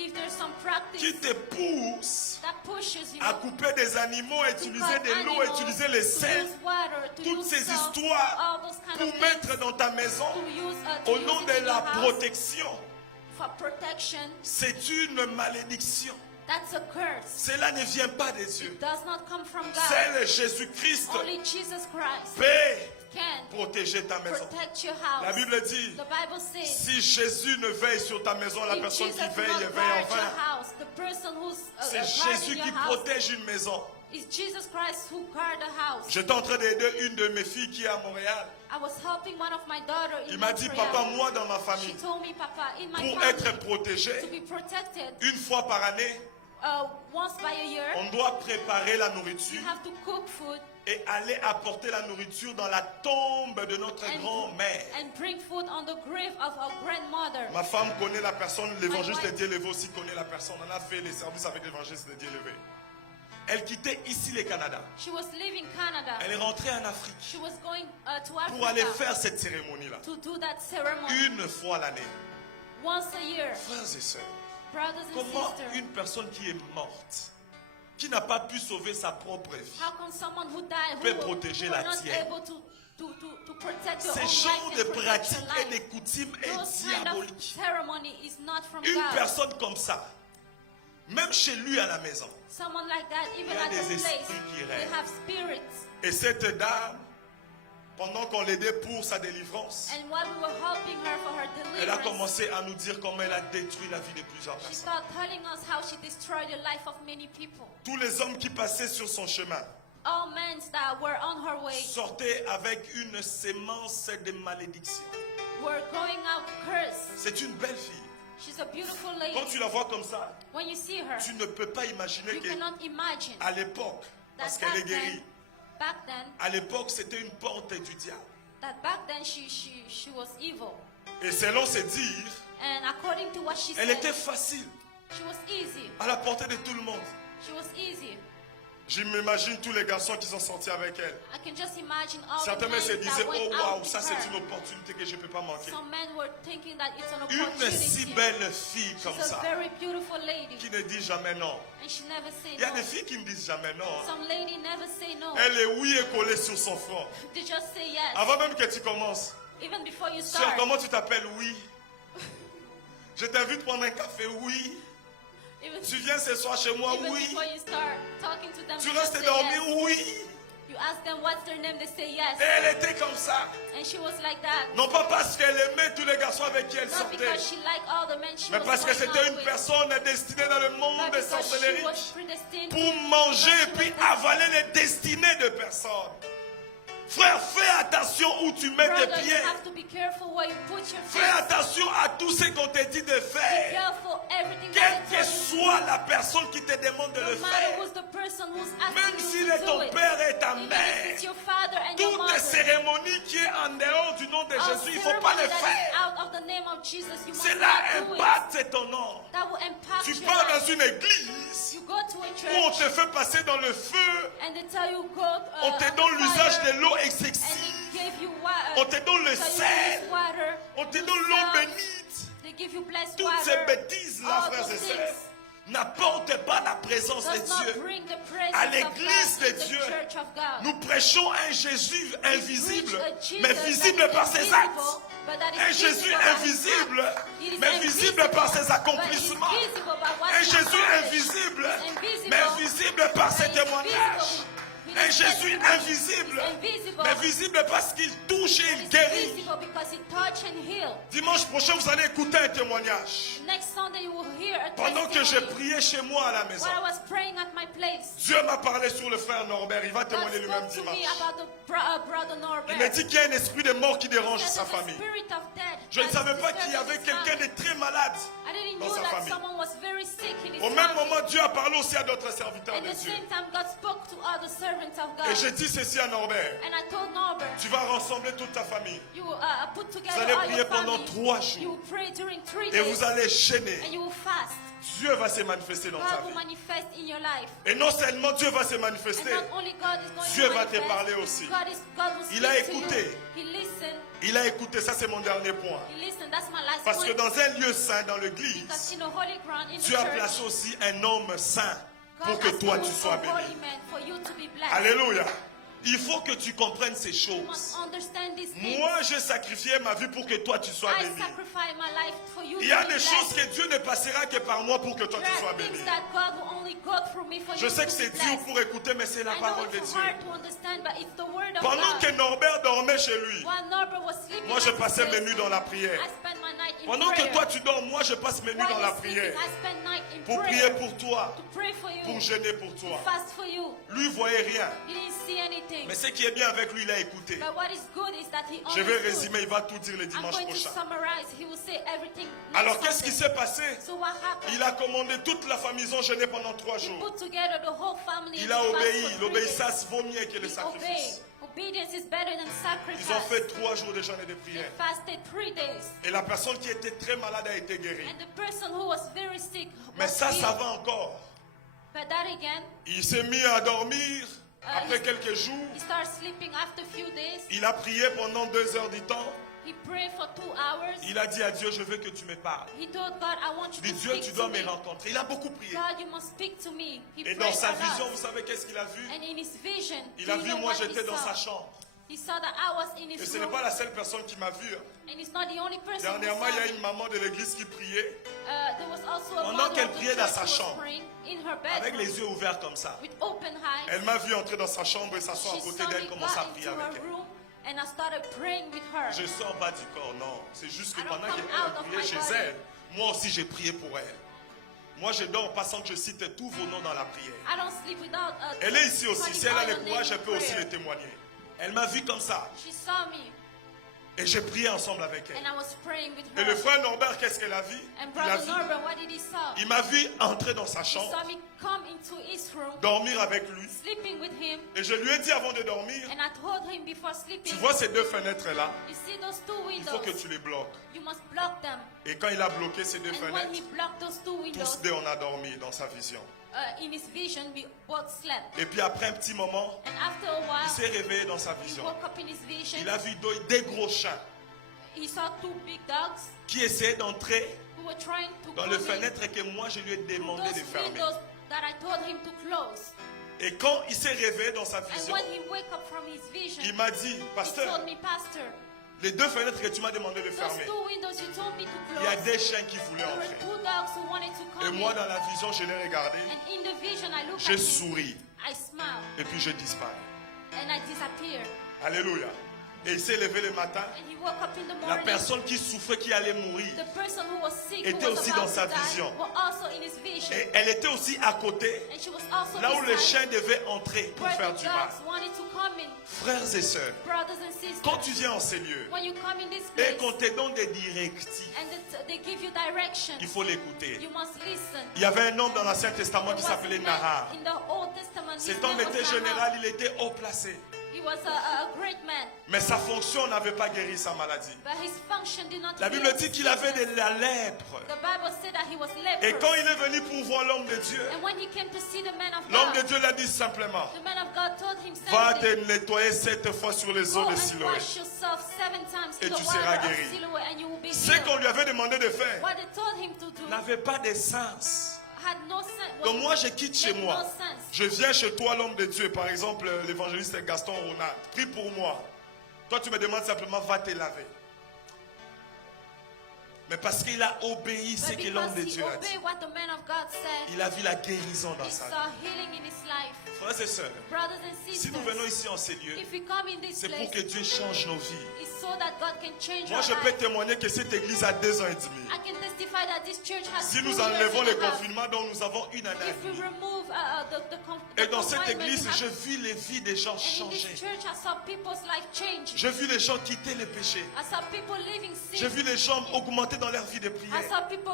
If there's some practice qui te poussent that pushes you à couper des animaux, à to utiliser cut de l'eau, à animals, utiliser les to sels, use water, to toutes use ces salt, histoires all those kind pour of mettre things, dans ta maison to use, au use nom it de in your la house protection, for protection, c'est une malédiction. that's a curse. Cela ne vient pas de Dieu. It does not come from God. Seul Jésus-Christ Only Jesus Christ peut can protéger ta maison. protect your La house. Bible dit, The Bible says, si Jésus ne veille sur ta maison, la if personne Jesus qui will veille, not veille en guard your vain. house, the person who's C'est guarding Jésus your qui house protège une maison. is Jesus Christ who guard the house. J'étais en train d'aider une de mes filles qui est à Montréal. I was helping one of my daughter in Il m'a dit, Montreal. papa, moi dans ma She famille, told me, Papa, in my pour family, être protégé, to be protected, une fois par année, once by a year, on doit préparer la you nourriture have to cook food et aller apporter la nourriture dans la tombe de notre grand-mère. and bring food on the grave of our grandmother. Ma femme connaît la personne, l'évangéliste My de Dieu élevé aussi connaît la personne. On a fait les services avec l'évangéliste de Dieu élevé. Elle quittait ici le Canada. She was leaving Canada. Elle est rentrée en Afrique She was going to pour aller Africa faire cette cérémonie-là. to do that ceremony Une fois l'année. once a year. Frères et sœurs, Brothers and comment sisters, une personne qui est morte, qui n'a pas pu sauver sa propre vie, how can someone who died, peut who protéger were la not tienne? able to protect your Ces own genres life de and protect pratiques your et life? des coutumes est Those kind of diabolique. ceremony is not from Une God. personne comme ça, même chez lui à la maison, Someone like that, even Il y a at des the place, esprits qui they règnent. have spirits. et cette dame, pendant qu'on l'aidait pour sa délivrance, And while we were helping her for her elle a deliverance, commencé à nous dire comment elle a détruit la vie de plusieurs she personnes. started telling us how she destroyed the life of many people. Tous les hommes qui passaient sur son chemin All men that were on her way sortaient avec une sémence de malédiction. were going out cursed. C'est une belle fille. She's a beautiful lady. Quand tu la vois comme ça, When you see her, tu ne peux pas imaginer you qu'à cannot imagine l'époque, parce that qu'elle est guérie, back then, à l'époque c'était une porte du diable. she was evil. Et selon ses dires, And according to what she elle said, était facile, she was easy. à la portée de tout le monde. She was easy. Je m'imagine tous les garçons qui sont sortis avec elle. I can just imagine all Certains the même se men disaient, that oh went waouh, out ça with c'est her. une opportunité que je ne peux pas manquer. Some men were thinking that it's an Une opportunity. si belle fille comme She's a ça, very beautiful lady, qui ne dit jamais non. and she never say Il y a no. des filles qui ne disent jamais non. Some lady never say no. Elle est oui et collée sur son front. They just say yes. Avant même que tu commences. Even before you Sœur, start. comment tu t'appelles? Oui. Je t'invite prendre un café? Oui. Even, Tu viens ce soir chez moi? even Oui. before you start talking to them, Tu they just restes say dormir? yes. Oui. You ask them what's their name, they say yes. Et elle était comme ça. And she was like that. Non pas parce qu'elle aimait tous les garçons avec qui elle Not sortait, because she liked all the men she mais was parce que going c'était out une with, personne destinée dans le monde but des because she sorcelleries was predestined pour manger et puis avaler les destinées de personnes. Frère, fais attention où tu mets tes Brother, you pieds. have to be careful where you put your Fais feet. attention à tout ce qu'on te dit de Be faire. careful everything Quelle that que they tell you. soit la personne qui te demande de No le matter faire, who's the person who's asking même you s'il to est do ton it. père et ta Even if mère, it's your father and your toutes mother. les cérémonies qui est en dehors du nom de All Jésus, il ne faut pas ceremony les that is faire. out of the name of Jesus, you must Cela not do it. impacte ton nom. That will impact Tu your pars life. dans une église You go to a où on church te fait passer dans le feu tell you go On te at the donne l'usage fire, de l'eau and excessive. they give you water. On te donne le So you sel. use water. On te you donne l'eau salt, bénite. They give you blessed Toutes water. ces bêtises-là, All frères those et sœurs, things n'apportent pas la présence de does not Dieu. bring the presence À of l'église God de in the Dieu, church of God. nous prêchons un Jésus invisible, We preach a Jesus mais that visible is par ses invisible, actes. but that is Un Jésus visible by his invisible, acts. It is mais visible par ses invisible, accomplissements. but it is visible by what Un he Jésus accomplished. invisible, It's invisible, mais visible par ses but it's témoignages. visible. It Un is Jésus visible. invisible, It's invisible. mais visible parce qu'il touche et il It's guérit. visible because he touch and heal. Dimanche prochain, vous allez écouter un témoignage. Next Sunday you will hear a Pendant que je testimony. priais chez moi à la maison, While I was praying at my place, Dieu m'a parlé sur le frère Norbert. Il va God témoigner lui-même spoke to me dimanche. about the brother Norbert. Il m'a dit qu'il y a un esprit de mort qui dérange There's sa a famille. spirit of death Je ne that savais is pas qu'il y avait disturbing his quelqu'un family. de très malade. I didn't dans know sa that famille. someone was very sick in his Au même family. moment, Dieu a parlé aussi à d'autres serviteurs At de the Dieu. same time, God spoke to other servants of God. Et j'ai dit ceci à Norbert. And I told Norbert, Tu vas rassembler toute ta famille. you put Vous together allez all prier your pendant family. 3 You jours. will pray during 3 Et days. vous allez gêner. And you will fast. Dieu va se manifester dans ta God will vie. manifest in your life. Et non seulement Dieu va se And manifester, not only God is going Dieu to va te manifest, parler aussi. God will speak Il a to écouté. you. He listened. il a écouté. Ça, c'est mon dernier point. He listened. That's my last Parce que point. dans un lieu saint, dans Because l'église, in the holy ground, in the Dieu a church, placé aussi un homme saint pour God que has toi, used tu sois a béni. holy man for you to be blessed. Alléluia. Il faut que tu comprennes ces You choses. must understand these things. Moi, j'ai sacrifié ma vie pour que toi, tu sois I béni. sacrifice my life for you Il y a to be des choses blessed. que Dieu ne passera que par moi pour que toi, There tu sois are béni. things that God will only go through me for Je you sais to que be c'est dur blessed. pour écouter, mais c'est la I know parole de it's Dieu. hard to understand, but it's the word of Pendant God. que Norbert dormait chez lui, While Norbert was sleeping, moi, je at his passais mes place, nuits dans la prière. I spent my night in Pendant que prayer. toi, tu dors, moi, je passe mes nuits While dans la you're sleeping, prière. I spend night in Pour prayer. prier pour toi, To pray for you. pour jeûner pour toi. Fast for you. Lui, voyait rien. He didn't see anything. Mais ce qui est bien avec lui, il a écouté. But what is good is that he Je vais understood. résumer, il va tout dire le I'm dimanche going to prochain. summarize. He will say everything. next Alors, qu'est-ce qui Sunday. s'est passé? So what happened? Il a commandé toute la famille, ils ont jeûné pendant 3 He jours. put together the whole family. Il and a he fasted obéi. for 3 L'obéissance vaut mieux que le days. He obeyed. sacrifice. Obedience is better than sacrifice. Ils ont fait 3 jours de jeûne et de He prière. fasted 3 days. Et la personne qui était très malade a été guérie. And the person who was very sick Mais was ça healed. va encore. But that again, Il s'est mis à dormir après quelques jours. he started sleeping after a few days. Il a prié pendant 2 heures du temps. He prayed for 2 hours. Il a dit à Dieu, je veux que tu me parles. He told God, I want you Il dit, to Dieu, speak tu to dois me. me rencontrer. Il a beaucoup prié. God, you must speak to me. He Et prayed dans sa a lot. vision, vous savez qu'est-ce qu'il a vu? And in his vision, Il do a you vu, know moi what he j'étais dans saw? sa chambre. He saw that I was in Et his ce n'est room. pas la seule personne qui m'a vu. And it's not the only person who Dernièrement, il y saw a me. une maman de l'église qui priait There was also a Pendant mother qu'elle of the priait dans church sa who was chambre, praying in her avec bedroom les yeux ouverts comme ça. with open eyes. Elle m'a vu entrer dans sa chambre et s'asseoir à She côté saw d'elle, me commencer à go prier into avec her elle. room and I started praying with her. Je sors pas du corps, non. C'est juste que I don't pendant come qu'elle out of priait my chez body. elle, moi aussi j'ai prié pour elle. Moi je dors en passant que je cite tous vos noms dans la prière. I don't sleep without Elle est ici aussi. calling Si elle a all le your courage, name elle peut in aussi prayer. le témoigner. Elle m'a vu comme ça. She saw me Et j'ai prié ensemble avec elle. and I was praying with Et le her. frère Norbert, qu'est-ce qu'elle a vu? And Il a Brother vu. Norbert, what did he saw? Il m'a vu entrer dans sa He chambre, saw me come into his room, dormir avec lui. sleeping with him, Et je lui ai dit avant de dormir, and I told him before sleeping, tu vois ces 2 fenêtres-là, you see those 2 il faut que windows, tu les bloques. you must block them. Et quand il a bloqué ces 2 And when he fenêtres, blocked those 2 windows, tous 2 on a dormi dans sa vision. in his vision, we both slept. Et puis après un petit moment, And after a il while, s'est réveillé dans sa he vision. woke up in his vision. Il a vu des gros chiens He saw 2 big dogs qui essayaient d'entrer who were trying to dans come le in fenêtre et que moi je lui ai through demandé those de fermer. windows that I told him to close. Et quand il s'est réveillé dans sa And vision, when he woke up from his vision, il m'a dit, he pasteur, told me, Pastor, les 2 fenêtres que tu m'as demandé de those fermer, 2 windows you told me to il y a close, des chiens qui voulaient there were entrer. 2 dogs who wanted to Et come moi in. dans la vision, je l'ai regardé, And in the vision, I looked je at him, souris I smiled, et puis je disparais. and I disappeared. Alléluia. Et il s'est levé le matin. And he woke up in the La morning. personne qui souffrait, qui allait mourir, The person who was sick, était who was aussi about dans sa to die, vision. was also in his vision. et elle était aussi à côté, And she was also là où les beside chiens devaient entrer pour where faire the du mal. dogs wanted to come in. Frères et sœurs, Brothers and sisters, quand tu viens en ces lieux when you come in this et place qu'on te donne des directives, and they give you direction, il faut l'écouter. you must listen. Il y avait un homme dans l'Ancien Testament There qui was a s'appelait man Nahar. in the Old Testament, his Cet name homme was était Nahar. général, il était haut placé. He was a great man, Mais sa fonction n'avait pas guéri sa maladie. but his function did not La heal Bible his dit qu'il avait de sickness. la lèpre. The Bible said that he was Et leprous. quand il est venu pour voir l'homme de Dieu, And when he came to see the man of l'homme de God, Dieu l'a dit simplement, the man of God told him va te simply, nettoyer 7 fois sur les go eaux de and Siloé. wash yourself 7 times Et in the tu water seras of guéri. Siloé and you will be Ce qu'on healed. lui avait demandé de faire What they told him to do n'avait pas de sens. had no sense. Donc moi je quitte chez made moi. no sense. Je viens chez toi l'homme de Dieu. Par exemple l'évangéliste Gaston Ronald. Prie pour moi. Toi tu me demandes simplement va te laver. Mais parce qu'il a obéi ce But que l'homme de because he Dieu a dit. obeyed what the man of God said, Il a vu la guérison dans he sa vie. saw healing in his life. Frères et sœurs, Brothers and si sisters, nous venons ici en ces lieux, if we come in this c'est pour place, que Dieu change nos vies. it's so that God can change Moi our je peux life. témoigner que cette église a 2 ans et demi. I can testify that this church has Si 2 nous years enlevons and le a half. confinement dont nous avons 1 année et If we demie. remove the Et dans cette confinement, église, we have- je vis les vies des gens and in changer. this church, I saw people's life change. J'ai vu les gens quitter les péchés. I saw people living sin. J'ai vu les gens augmenter dans leur vie de I prière. saw people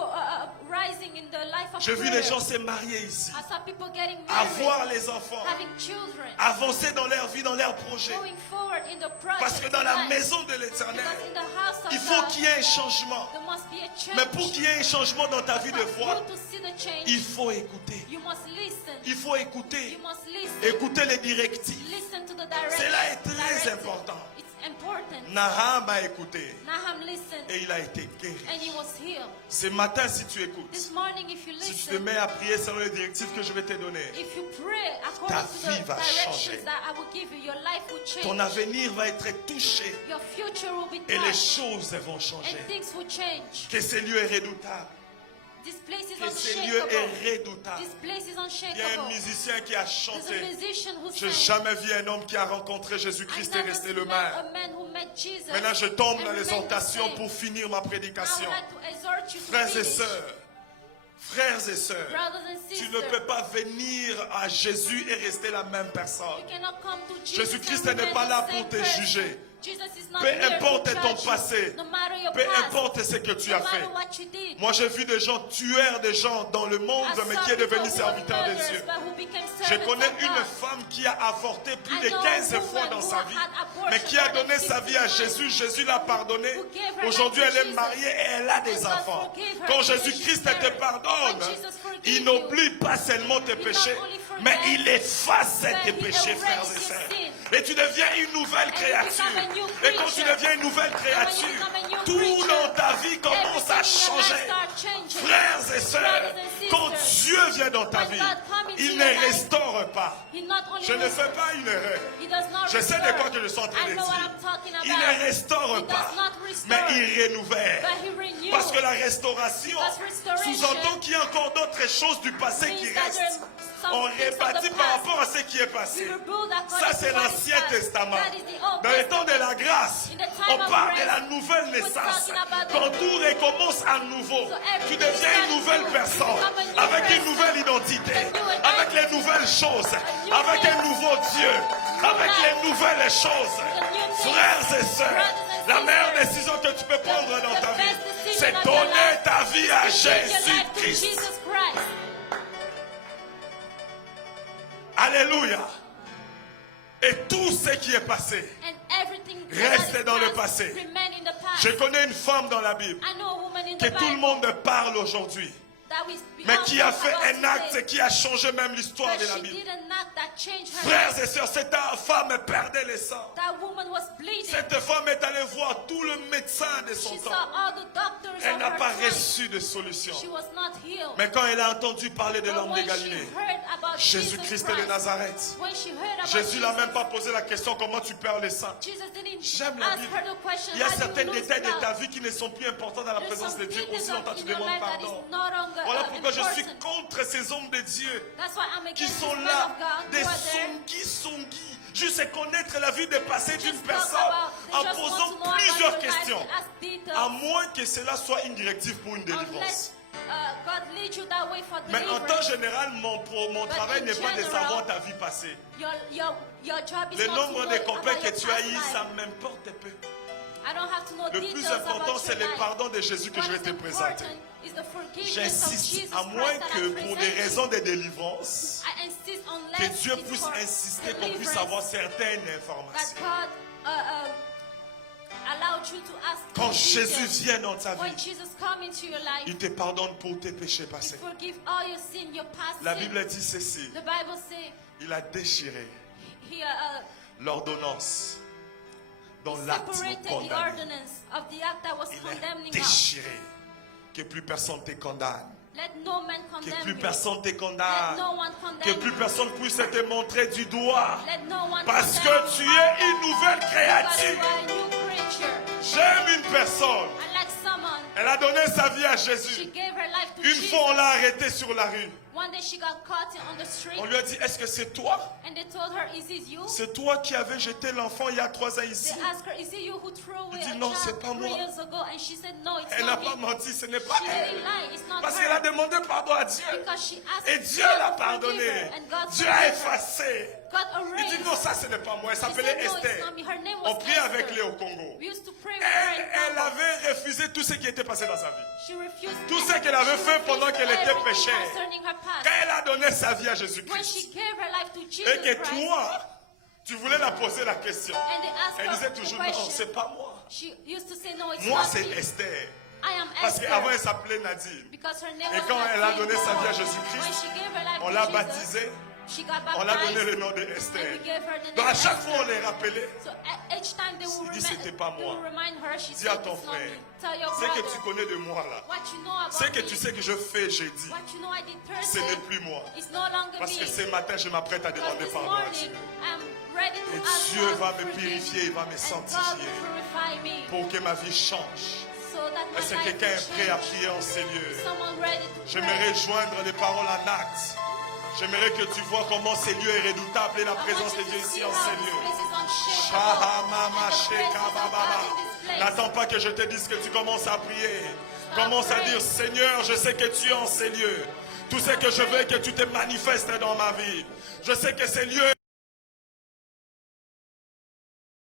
rising in the life of J'ai vu prayer. les gens se marier ici, I saw people getting married, avoir les enfants, having children, avancer dans leur vie, dans leurs projets. going forward in the project. Parce que dans la life. maison de l'Éternel, Because in the house of il faut God, qu'il y ait un changement. there must be a change. Mais pour qu'il y ait un changement dans ta vie de For foi, you to see the change, il faut écouter. you must listen. Il faut écouter. You must listen. Écouter les directives. Listen to the direction. Cela est très directive. important. It's important. Naham a écouté Nahum listened et il a été guéri. and he was healed. Ce matin, si tu écoutes, This morning, if you si tu te listen, mets à prier selon les directives que je vais te donner, if you pray according ta to vie the va changer. directions that I will give you, your life will change. ton avenir va être touché Your future will be et les touched choses vont changer. and things will change. Que ce lieu est redoutable. This place is Que ce lieu unshakable. est redoutable. This place is Il y a un unshakable. musicien qui a There's a chanté. musician who Je n'ai sang. jamais vu un homme qui a rencontré I Jésus-Christ et never resté met le même. a man who met Jesus Maintenant, je tombe and dans les remained the tentations same. pour finir ma I would prédication. like to exhort you to Frères et finish. frères et sœurs, Brothers and tu ne sisters, peux pas venir à Jésus et rester la même personne. you cannot come to Jesus Jésus-Christ and n'est remain pas là the pour same te person. juger. Jesus is not Peu here to importe ton judge you, passé, no matter your peu past, importe ce que tu no as fait. matter what you did. Moi, j'ai vu des gens tueurs des gens dans le monde, I mais saw qui est devenu people who serviteur were de murderers, Dieu. but who became Je servants connais of une God. femme qui a avorté plus I de know a 15 woman fois dans who sa vie, had abortion mais qui a more than donné sa 15 vie à times. Jésus. Jésus l'a pardonné. Who gave her Aujourd'hui, life to elle est Jesus. mariée et elle a des And God enfants. forgave her Quand because Jésus-Christ she's te married. pardonne, When Jesus forgives il you, n'oublie pas seulement tes not péchés, only forget, mais il efface tes but he péchés, frères erases et your sœurs. sin. Et tu deviens une nouvelle you créature. become a new Et quand tu creature. deviens une nouvelle créature, become a new tout creature, dans ta vie commence à everything in your life changer. starts changing. Frères et sœurs, Brothers and sisters, quand Dieu vient dans ta when vie, God comes into il your ne life, restaure pas. He not only Je ne fais restores, pas une erreur. He does not Je sais de restore. quoi que je suis en train I de know what dire. I'm talking about. Il ne restaure He pas, does not restore, mais il renouvelle. but He renews. Parce que la restauration Because restoration sous-entend qu'il y a encore d'autres choses du passé means qui that restent. there's some On things of the rebâtit par past. rapport à ce qui est passé. We rebuild according Ça, to c'est what is l'Ancien past. Testament. That is the Old Dans le temps de la Testament. grâce, In the time on of parle de grace, la nouvelle we're naissance. talking about the- Quand tout recommence à nouveau, So tu everything deviens une starts nouvelle new. personne, You become a new avec une person. nouvelle identité, A new identity. avec les nouvelles choses, new avec un name. nouveau Dieu, avec life. les nouvelles choses. A new thing. Frères et sœurs, Brothers and la meilleure sisters, décision que tu peux prendre dans ta the vie, best decision c'est of your donner life ta vie à Give your life to Jésus-Christ. Jesus Christ. Alléluia. Et tout ce qui est passé. And everything Reste that is dans le past passé. remain in the past. Je connais une femme dans la Bible I know a woman in que the tout le Bible monde parle aujourd'hui, that we mais all qui a talk fait about un acte today. qui a changé même l'histoire But de la she Bible. did an act that changed her Frères life. et sœurs, cette femme perdait le sang. That woman was bleeding. Cette femme est allée voir tout le médecin de son She saw temps. all the doctors Elle of n'a her pas time. reçu de solution. She was not healed. Mais quand elle a entendu parler de But l'homme de when she Galilée, heard about Jésus-Christ Jesus de Christ, Nazareth, when she heard about Jésus n'a Jesus, même pas posé la question comment tu perds le sang. Jesus didn't J'aime la ask Bible. her the question, Il y a how do certains you lose détails de ta blood? vie qui ne sont plus importants dans la There's présence some de Dieu. things Aussi longtemps tu in your demandes life that is pardon. no longer Voilà pourquoi je suis important. contre ces hommes de Dieu That's why I'm qui against sont this man là, of God des who are there. songi, juste connaître la vie de passé d'une Just talk personne about- en they just want posant to know about plusieurs your life questions. and ask details. À moins que cela soit une directive pour une délivrance. Unless God leads you that way for Mais en temps deliverance. général, mon travail in n'est pas de general, savoir ta vie passée. Your job is Le not nombre to de worry copains about que your tu as past eu, life. ça m'importe peu. I don't have to know Le plus details important, about c'est your le life. pardon de Jésus que je vais What te is présenter. important is the forgiveness of J'insiste, Jesus à moins Christ that que I pour present des you. raisons de délivrance, I insist on que less Dieu is puisse for insister qu'on puisse deliverance, avoir certaines that informations. God allowed you to ask Quand for Jésus details. vient dans ta When vie, Jesus come into your life, il te pardonne pour tes péchés He passés. forgive all your sin, your past La sin. Bible dit ceci, The Bible say il a déchiré He l'ordonnance dont l'acte nous separated the condamne. ordinance of the act that was Il a condemning us. déchiré que plus personne te condamne. Let no man Que condemn plus you. personne te Let condamne. no one Que condemn plus you. personne puisse te montrer du doigt. Let no one Parce condemn que tu you. es une nouvelle Because créature. you are a new creature. J'aime une personne. And like someone, Elle a donné sa vie à she Jésus. gave her life to Une Jesus. fois, on l'a arrêtée sur la rue. One day she got caught on the street, On lui a dit, est-ce que c'est toi? and they told her, "Is it you?" C'est toi qui avais jeté l'enfant il y a 3 ans ici. They asked her, "Is it you who threw away dit, a non, c'est child pas 3 moi. years ago?" And she said, "No, it's Elle n'a not pas me." menti, ce n'est pas She didn't elle. lie. It's not Parce qu'elle a her. demandé pardon à Dieu. Because she asked Et Dieu God l'a to forgive pardonné. her, and God Dieu a forgave her. effacé. God Il dit erased. non, ça ce n'est pas moi. Elle He s'appelait said, "No, it's Esther. not me." Her name On was priait avec Esther. lui au Congo. We used to pray with her in Elle Congo. avait refusé tout ce qui était passé dans sa vie. She refused Tout ce qu'elle avait fait pendant qu'elle était everything péchée. concerning her past. Quand elle a donné sa vie à When Jésus-Christ. she gave her life to Et Jesus que Christ, toi, tu voulais la poser la question. and they asked Elle her disait the toujours non, question, c'est pas moi. she used to say, "No, it's Moi, not c'est me. Esther. I am Parce qu'avant, elle Esther." s'appelait Nadine. Because her name Et was quand elle a Nadine. donné sa vie à When Jésus-Christ, she gave her life on to l'a Jesus, baptisée. she got On a donné baptized, le nom de and we Esther. gave her the Donc name à chaque fois, on Esther. les rappelait. So each time they will, Il dit, c'était pas they moi. will remind her, she Dis à said, ton "It's not frère, me." Tell your ce que brother, tu connais de moi là, what you know about ce que me, tu sais que je fais jeudi, what you know I did ce Thursday, n'est plus moi. it's no longer Parce que me. ce matin, je m'apprête à Because demander this pardon à morning, Dieu. I'm ready to Et ask Dieu God va to me forgive purifier, il va me and God sanctifier will purify me pour que ma vie change. so that my Est-ce que life quelqu'un will est prêt à change. prier en ces lieux? Someone ready to J'aimerais pray. joindre les paroles en actes. J'aimerais que tu vois comment ces lieux est redoutable et la I want présence you de Dieu to see ici en how ces this lieux. place is unshakable. Shahamama And the presence of God shekabababa. in this place. N'attends pas que je te dise que tu commences à prier. Commence à dire, Seigneur, je sais que tu es en ces lieux. Tout ce que je veux est que tu te manifestes dans ma vie. Je sais que ces lieux